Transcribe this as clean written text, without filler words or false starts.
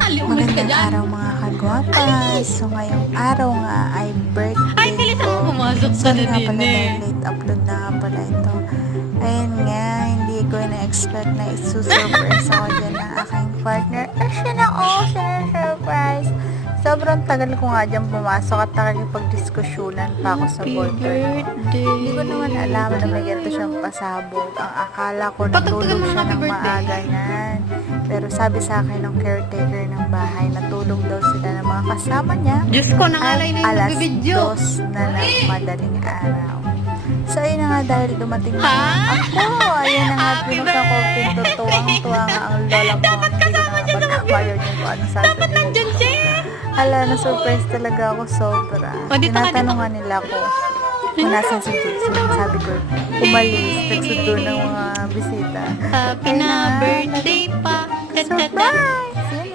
Aliungit ka Magandang dyan. araw mga kagwapas. So ngayong araw nga ay birthday Ay, kalisan mo pumasok ka Sorry na nga din pala eh. dahil late upload na nga pala ito. Ayun nga, hindi ko na-expect na isusurprise ako dyan ng aking partner. Siya na surprise. Sobrang tagal ko nga dyan pumasok at nakikipag-diskusyonan pa ako sa Happy boyfriend ko. birthday. Hindi ko naman alam na may ganito siyang pasabog. Ang akala ko Patugtugin natulog mo siya happy ng birthday. maaga niyan. Pero sabi sa akin ng caretaker ng bahay, natulog daw sila ng mga kasama niya Diyos ko, nangalay na yung alas nagbibidyo. 2 na ng madaling araw. So ayun na nga dahil dumating na Ha? ako. Ayun na nga Happy pinuksan ko pinto. Tuwang-tuwa nga ang lola ko. Dapat kasama siya sa pagkabayad niya kung ano sasabihin Nandyan ko. siya. Hala, na-surprise talaga ako sobra. O, dito ka, Tinatanungan nila ko kung nasan si Jason. Sabi ko, umalis. Nagsundo ng mga bisita. Happy Ayun na nga, birthday pa. Surprise!